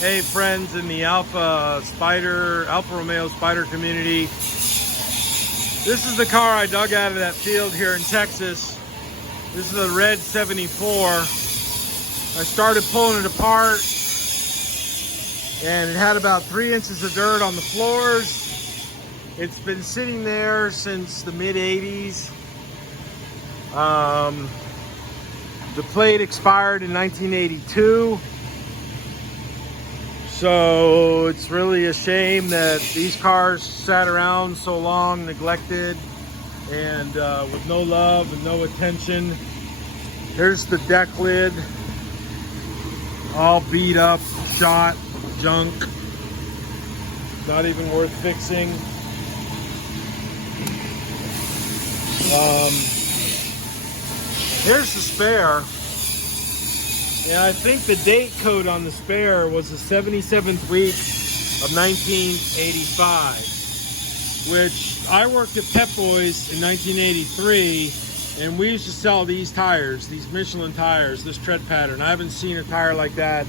Hey friends in the Alfa Romeo Spider community. This is the car I dug out of that field here in Texas. This is a red 74. I started pulling it apart and it had about 3 inches of dirt on the floors. It's been sitting there since the mid 80s. The plate expired in 1982. So it's really a shame that these cars sat around so long, neglected, and with no love and no attention. Here's the deck lid, all beat up, shot, junk, not even worth fixing. Here's the spare. Yeah, I think the date code on the spare was the 77th week of 1985, which I worked at Pep Boys in 1983, and we used to sell these tires, these Michelin tires, this tread pattern. I haven't seen a tire like that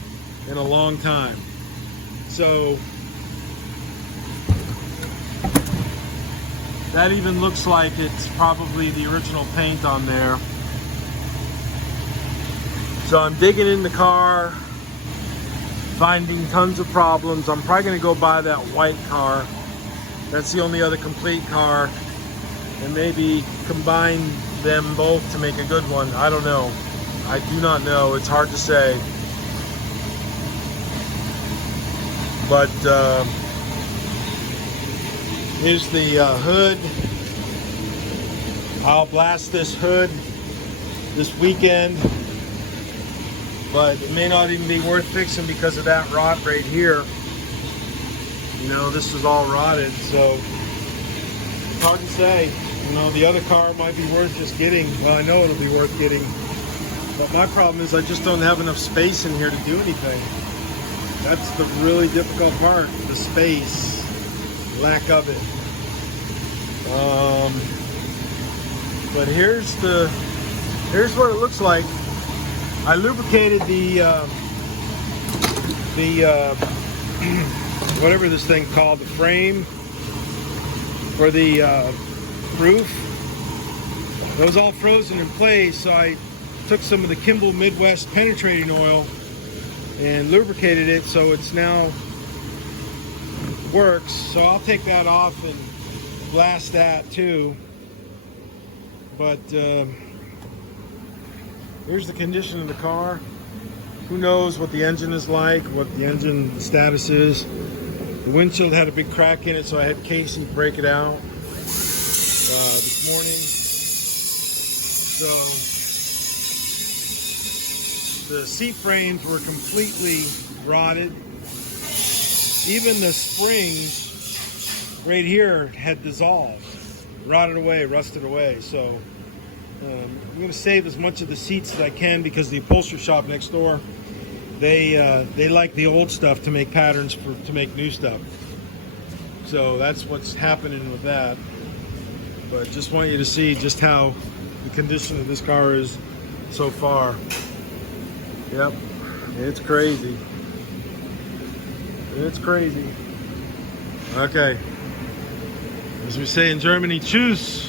in a long time. So that even looks like it's probably the original paint on there. So I'm digging in the car, finding tons of problems. I'm probably gonna go buy that white car. That's the only other complete car, and maybe combine them both to make a good one. I don't know. I do not know. It's hard to say. But here's the hood. I'll blast this hood this weekend. But it may not even be worth fixing because of that rot right here. You know, this is all rotted, so it's hard to say. You know, the other car might be worth just getting. Well, I know it'll be worth getting. But my problem is I just don't have enough space in here to do anything. That's the really difficult part, the space, lack of it. But here's what it looks like. I lubricated the whatever this thing called, the frame for the roof. It was all frozen in place, so I took some of the Kimball Midwest penetrating oil and lubricated it so it's now works. So I'll take that off and blast that too. But here's the condition of the car. Who knows what the engine is like, what the engine status is. The windshield had a big crack in it, so I had Casey break it out this morning. So the seat frames were completely rotted. Even the springs right here had dissolved, rotted away, rusted away. So I'm going to save as much of the seats as I can because the upholstery shop next door, they like the old stuff to make patterns to make new stuff. So that's what's happening with that. But just want you to see just how the condition of this car is so far. Yep, it's crazy. It's crazy. Okay, as we say in Germany, tschüss.